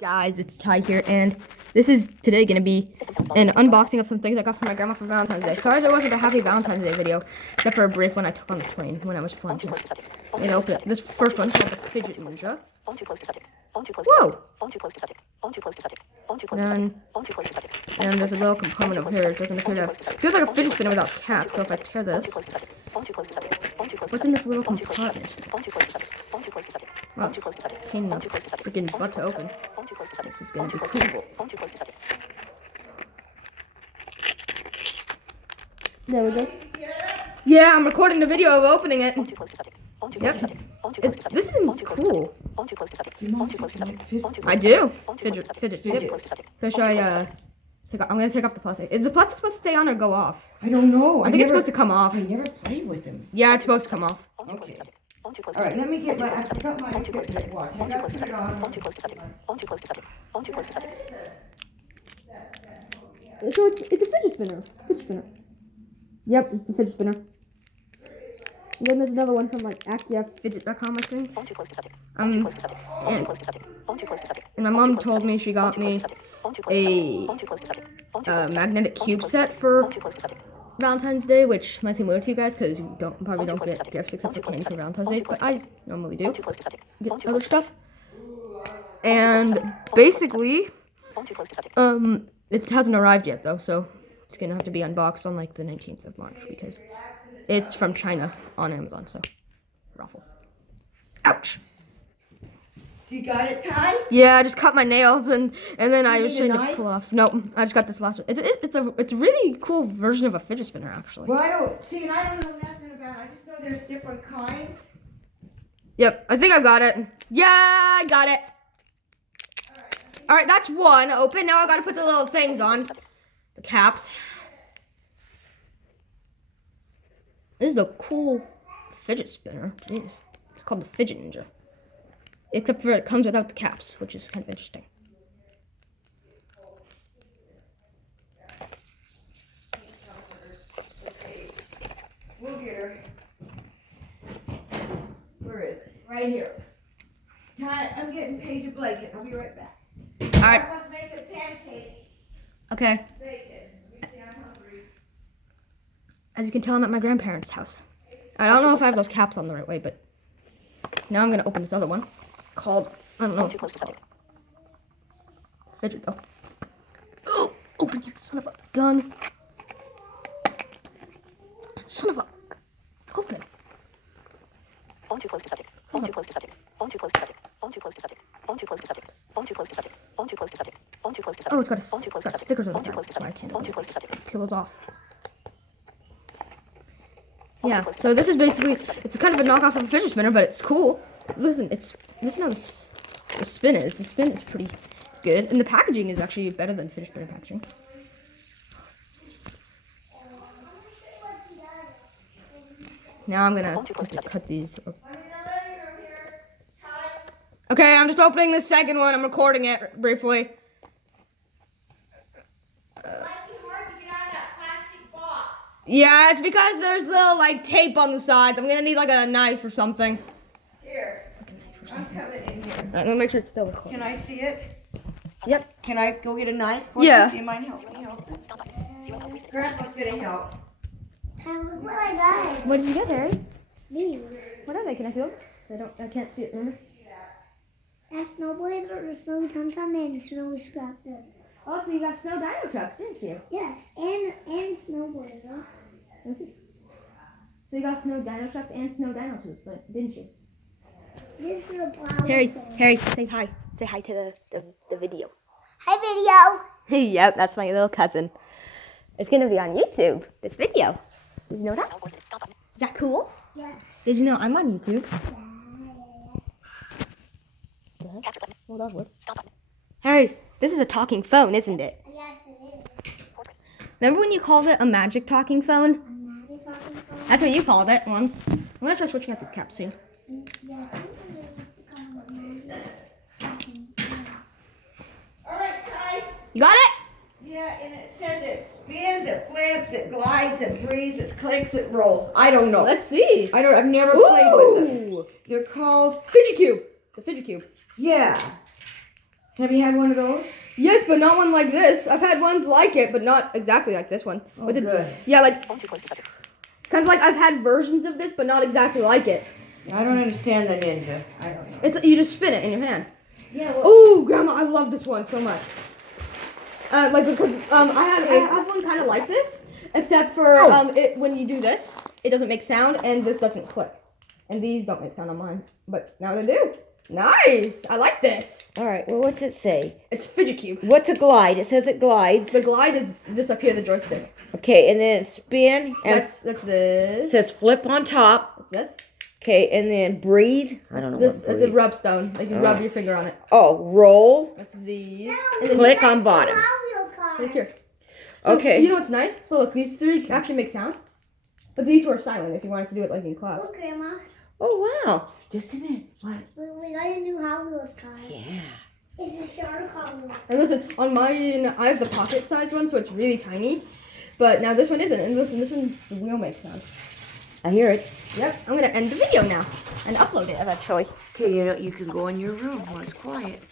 Guys, it's Ty here, and this is today gonna be an unboxing of some things I got from my grandma for Valentine's Day. Sorry there wasn't a happy Valentine's Day video, except for a brief one I took on the plane when I was flying here. And open it. This first one's called the Fidget Ninja. Whoa! And there's a little component over here. It doesn't appear to. Feels like a fidget spinner without cap. So if I tear this, what's in this little compartment? Wow, pain in the freaking butt to open. This is gonna be cool. There we go. Yeah, I'm recording the video of opening it. Yep. This is cool. I do. Fidget. So should I I'm gonna take off the plastic. Is the plastic supposed to stay on or go off? I don't know. I think it's supposed to come off. I never played with them. Yeah, it's supposed to come off. Okay. All right, let me get my. I forgot my equipment. Watch. I gotta put it on. So it's a fidget spinner. Yep, it's a fidget spinner. And then there's another one from like actiafidget.com, I think. And my mom told me she got me a magnetic cube set for Valentine's Day, which might seem weird to you guys because you probably don't get gifts except for candy for Valentine's Day, but I normally do get other stuff. And basically, it hasn't arrived yet though, so it's gonna have to be unboxed on like the 19th of March because it's from China on Amazon. So, raffle. Ouch. You got it, Ty? Yeah, I just cut my nails and then I was trying to pull off. Nope, I just got this last one. It's a really cool version of a fidget spinner, actually. Well, I don't know nothing about it. I just know there's different kinds. Yep, I think I've got it. Yeah, I got it. All right, that's one open. Now I got to put the little things on, the caps. This is a cool fidget spinner. Jeez, it's called the Fidget Ninja. Except for it comes without the caps, which is kind of interesting. We'll get her. Where is it? Right here. Ty, I'm getting Paige a blanket. I'll be right back. All right. I must make a pancake. Okay. Bacon. Let me see, I'm hungry. As you can tell, I'm at my grandparents' house. I don't know if I have those caps on the right way, but now I'm gonna open this other one. Called, I don't know what it's called. Fidget though. Oh, open you son of a gun. Son of a, open. Oh, it's got stickers on the sides, that's why I can't open it. Peel those off. Yeah, so this is basically, it's a kind of a knockoff of a fidget spinner, but it's cool. Listen how the spin is. The spin is pretty good, and the packaging is actually better than fidget spinner packaging. Now I'm gonna have to cut these. Okay, I'm just opening the second one. I'm recording it briefly. Yeah, it's because there's little like tape on the sides. I'm gonna need like a knife or something. Here. I'm coming in here. Alright, let me make sure it's still recording. Can I see it? Yep. Can I go get a knife? Yeah. Do you mind helping me? Grandpa's gonna help. What I got? What did you get, Harry? These. What are they? Can I feel them? I can't see it, remember? That's Snow Blazer, Snow Tum Tum, and Snow Extractor. Oh, so you got Snow Dino Trucks, didn't you? Yes, and Snow Blazer. So you got Snow Dino Trucks and Snow Dino Tools, didn't you? This is a flower. Harry, say hi. Say hi to the video. Hi, video. Yep, that's my little cousin. It's gonna be on YouTube, this video. Did you know that? Is that cool? Yes. Did you know I'm on YouTube? Hold on, what? Harry, this is a talking phone, isn't it? Yes, it is. Remember when you called it a magic talking phone? A magic talking phone? That's what you called it once. I'm gonna try switching out this cap soon. Yes, it used to call it magic talking phone. All right, Ty. You got it? Yeah, and it says it spins, it flips, it glides, it breathes, it clicks, it rolls. I don't know. Let's see. I've never played with them. They're called Fidget Cube. The Fidget Cube. Yeah. Have you had one of those? Yes, but not one like this. I've had ones like it, but not exactly like this one. Oh, good. Yeah, like kind of like I've had versions of this, but not exactly like it. I don't understand the Ninja. I don't know. It's you just spin it in your hand. Yeah. Well, Oh, Grandma, I love this one so much. Like because I have one kind of like this, except for it when you do this, it doesn't make sound, and this doesn't click, and these don't make sound on mine, but now they do. Nice, I like this. all right. Well, what's it say? It's fidget cube. What's a glide? It says it glides. The glide is this up here, the joystick. Okay, and then spin. And That's it this. says flip on top. What's this? Okay, and then breathe. I don't know This what it's a breathe. rub stone. Like you rub your finger on it. Oh, roll. That's these. No, And then Click on bottom. Hot Wheels car. Right here. So, Okay. You know what's nice? So look, these three actually make sound, but these two are silent. If you wanted to do it like in class. Look, Grandma. Oh, wow. Just a minute. What? We got a new Hot Wheels car. Yeah. It's a shorter Hot Wheels. And listen, on mine, I have the pocket-sized one, so it's really tiny. But now this one isn't. And listen, this one, the wheel makes sound. I hear it. Yep, I'm gonna end the video now and upload it eventually. Okay, you can go in your room when it's quiet.